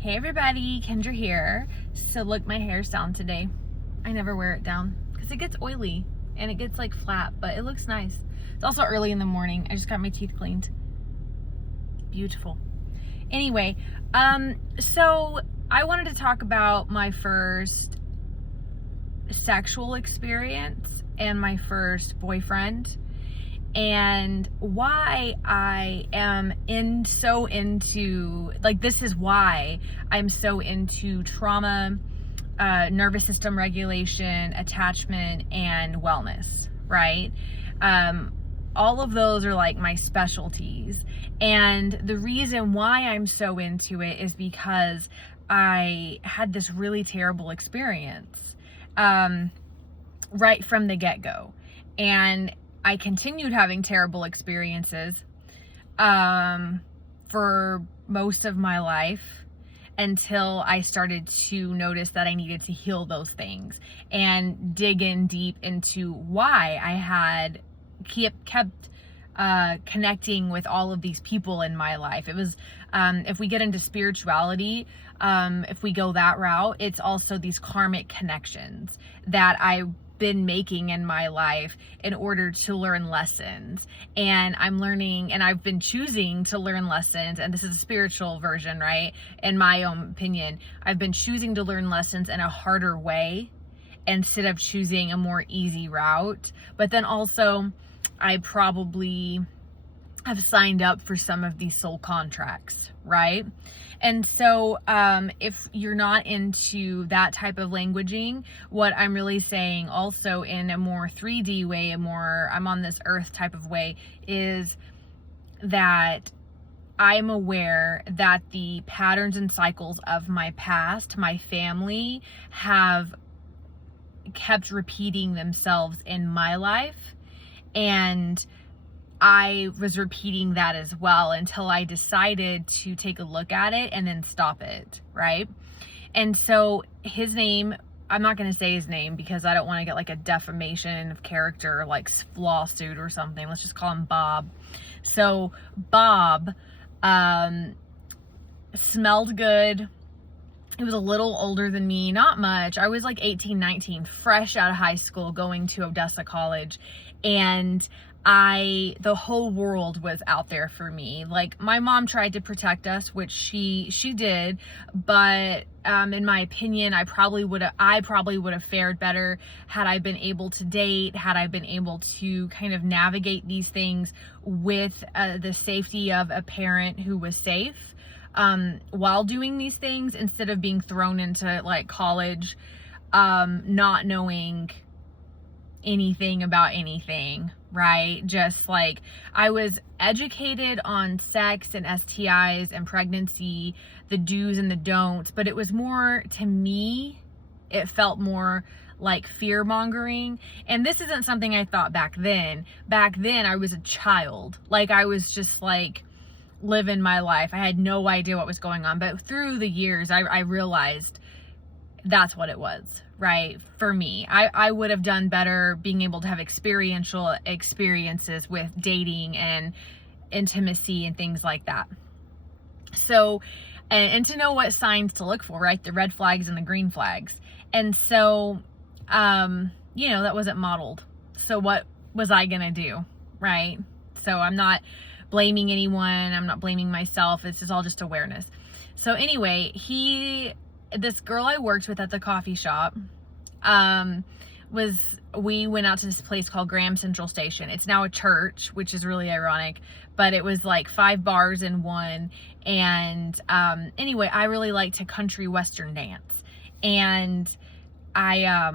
Hey everybody, Kendra here. So look, my hair's down today. I never wear it down because it gets oily and it gets like flat, but it looks nice. It's also early in the morning. I just got my teeth cleaned. Beautiful. Anyway, so I wanted to talk about my first sexual experience and my first boyfriend, and why I am so into, like, this is why I'm so into trauma, nervous system regulation, attachment, and wellness, right? All of those are like my specialties. And the reason why I'm so into it is because I had this really terrible experience right from the get-go. And I continued having terrible experiences for most of my life until I started to notice that I needed to heal those things and dig in deep into why I had kept connecting with all of these people in my life. It was, if we get into spirituality, if we go that route, it's also these karmic connections that I've been making in my life in order to learn lessons. And I'm learning, and I've been choosing to learn lessons, and this is a spiritual version, right? In my own opinion, I've been choosing to learn lessons in a harder way instead of choosing a more easy route. But then also, I probably have signed up for some of these soul contracts, right? And so if you're not into that type of languaging, what I'm really saying also in a more 3D way, a more I'm on this earth type of way, is that I'm aware that the patterns and cycles of my past, my family, have kept repeating themselves in my life. And I was repeating that as well until I decided to take a look at it and then stop it, right? And so his name, I'm not going to say his name because I don't want to get like a defamation of character, like lawsuit or something. Let's just call him Bob. So Bob smelled good. He was a little older than me, not much. I was like 18, 19, fresh out of high school, going to Odessa College. And the whole world was out there for me. Like, my mom tried to protect us, which she did, but in my opinion, I probably would have fared better had I been able to date, had I been able to kind of navigate these things with the safety of a parent who was safe while doing these things, instead of being thrown into like college not knowing anything about anything, right? Just like, I was educated on sex and STIs and pregnancy, the do's and the don'ts, but it was more, to me, it felt more like fear mongering. And this isn't something I thought back then. Back then I was a child. Like, I was just like living my life. I had no idea what was going on. But through the years, I realized that's what it was, right? For me, I would have done better being able to have experiential experiences with dating and intimacy and things like that. So, and to know what signs to look for, right? The red flags and the green flags. And so, that wasn't modeled. So what was I gonna do, right? So I'm not blaming anyone. I'm not blaming myself. This is all just awareness. So anyway, this girl I worked with at the coffee shop, we went out to this place called Graham Central Station. It's now a church, which is really ironic, but it was like 5 bars in one. And anyway, I really liked to country western dance, and I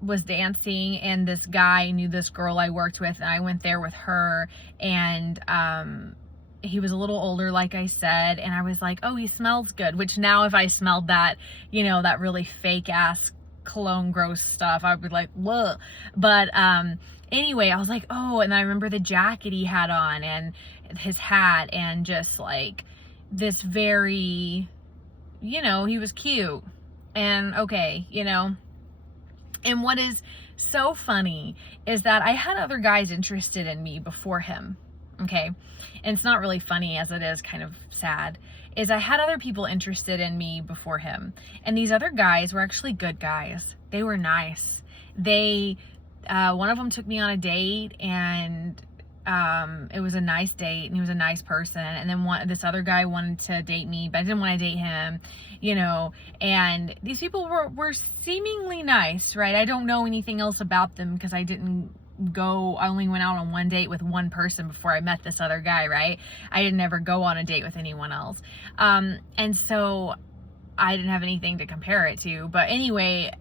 was dancing, and this guy knew this girl I worked with, and I went there with her, and he was a little older, like I said, and I was like, oh, he smells good, which now if I smelled that, that really fake ass cologne gross stuff, I would be like, whoa. But anyway, I was like, oh, and I remember the jacket he had on and his hat, and just like this very, he was cute and okay, And what is so funny is that I had other guys interested in me before him, Okay. And it's not really funny, as it is kind of sad, is I had other people interested in me before him. And these other guys were actually good guys. They were nice. One of them took me on a date, and it was a nice date, and he was a nice person. And then this other guy wanted to date me, but I didn't want to date him, and these people were seemingly nice, right? I don't know anything else about them because I only went out on one date with one person before I met this other guy, right? I didn't ever go on a date with anyone else. And so I didn't have anything to compare it to. But anyway,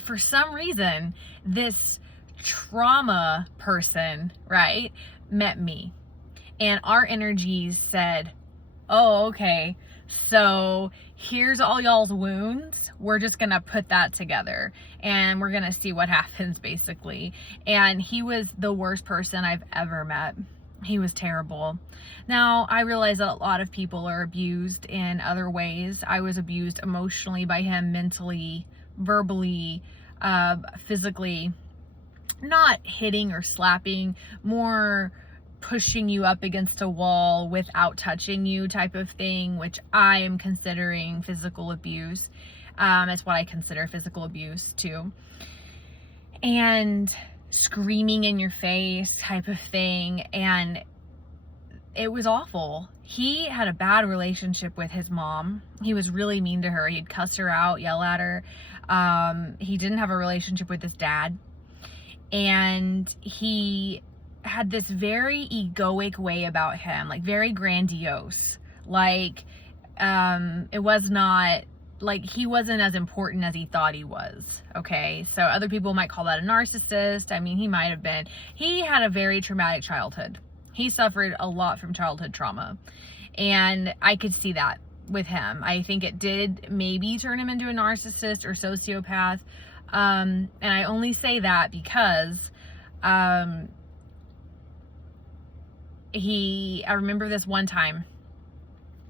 for some reason, this trauma person, right, met me. And our energies said, oh, okay, so here's all y'all's wounds. We're just gonna put that together and we're gonna see what happens, basically. And he was the worst person I've ever met. He was terrible. Now, I realize that a lot of people are abused in other ways. I was abused emotionally by him, mentally, verbally, physically. Not hitting or slapping, more pushing you up against a wall without touching you type of thing, which I am considering physical abuse. It's what I consider physical abuse too. And screaming in your face type of thing. And it was awful. He had a bad relationship with his mom. He was really mean to her. He'd cuss her out, yell at her. He didn't have a relationship with his dad. And he had this very egoic way about him, like very grandiose. Like, it was not, like, he wasn't as important as he thought he was, okay? So other people might call that a narcissist. I mean, he might have been. He had a very traumatic childhood. He suffered a lot from childhood trauma. And I could see that with him. I think it did maybe turn him into a narcissist or sociopath. And I only say that because, I remember this one time,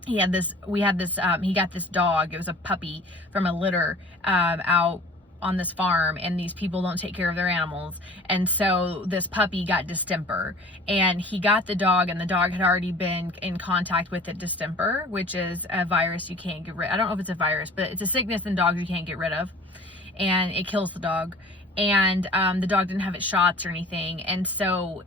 he got this dog. It was a puppy from a litter, out on this farm, and these people don't take care of their animals. And so this puppy got distemper, and he got the dog, and the dog had already been in contact with the distemper, which is a virus you can't get rid of. I don't know if it's a virus, but it's a sickness in dogs you can't get rid of. And it kills the dog. And the dog didn't have its shots or anything. And so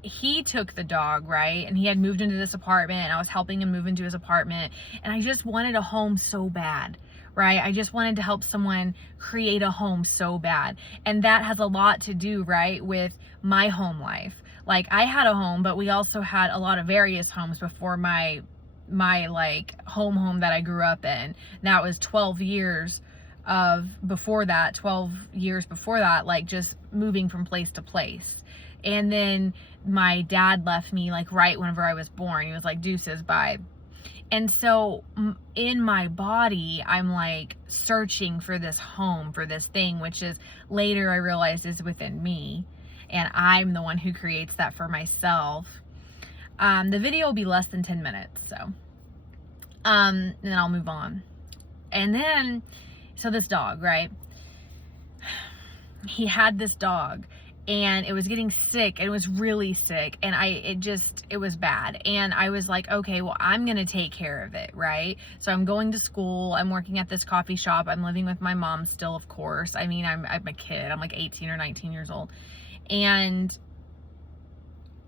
he took the dog, right? And he had moved into this apartment, and I was helping him move into his apartment. And I just wanted a home so bad, right? I just wanted to help someone create a home so bad. And that has a lot to do, right, with my home life. Like, I had a home, but we also had a lot of various homes before my like home that I grew up in. That was 12 years before that, like just moving from place to place. And then my dad left me like right whenever I was born. He was like, deuces, bye. And so in my body, I'm like searching for this home, for this thing, which is later I realized is within me. And I'm the one who creates that for myself. The video will be less than 10 minutes. So, and then I'll move on. And then, so this dog, right? He had this dog, and it was getting sick, and it was really sick, and it was bad. And I was like, okay, well, I'm going to take care of it, right? So I'm going to school, I'm working at this coffee shop, I'm living with my mom still, of course. I mean, I'm a kid, I'm like 18 or 19 years old. And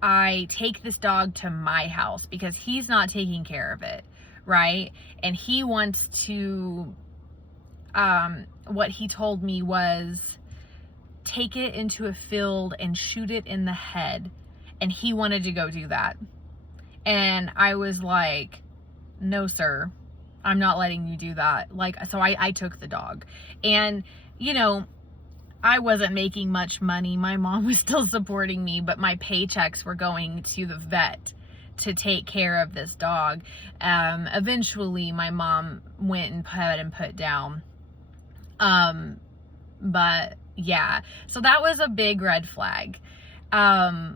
I take this dog to my house because he's not taking care of it, right? And he wants to, what he told me was take it into a field and shoot it in the head. And he wanted to go do that. And I was like, no, sir, I'm not letting you do that. Like, so I took the dog. And, you know, I wasn't making much money. My mom was still supporting me, but my paychecks were going to the vet to take care of this dog. Eventually my mom went and put down. But yeah, so that was a big red flag. I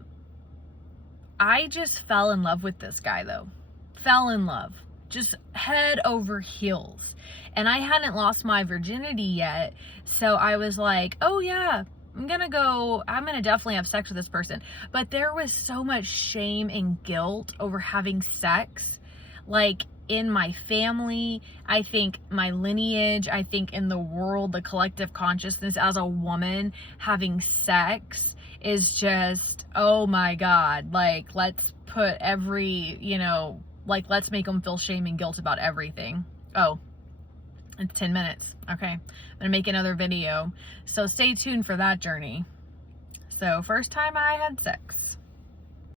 just fell in love with this guy though. Fell in love. Just head over heels. And I hadn't lost my virginity yet. So I was like, oh yeah, I'm gonna definitely have sex with this person. But there was so much shame and guilt over having sex, like in my family, I think my lineage, I think in the world, the collective consciousness as a woman, having sex is just, oh my God, like let's put every, like let's make them feel shame and guilt about everything. Oh, it's 10 minutes. Okay. I'm gonna make another video. So stay tuned for that journey. So first time I had sex.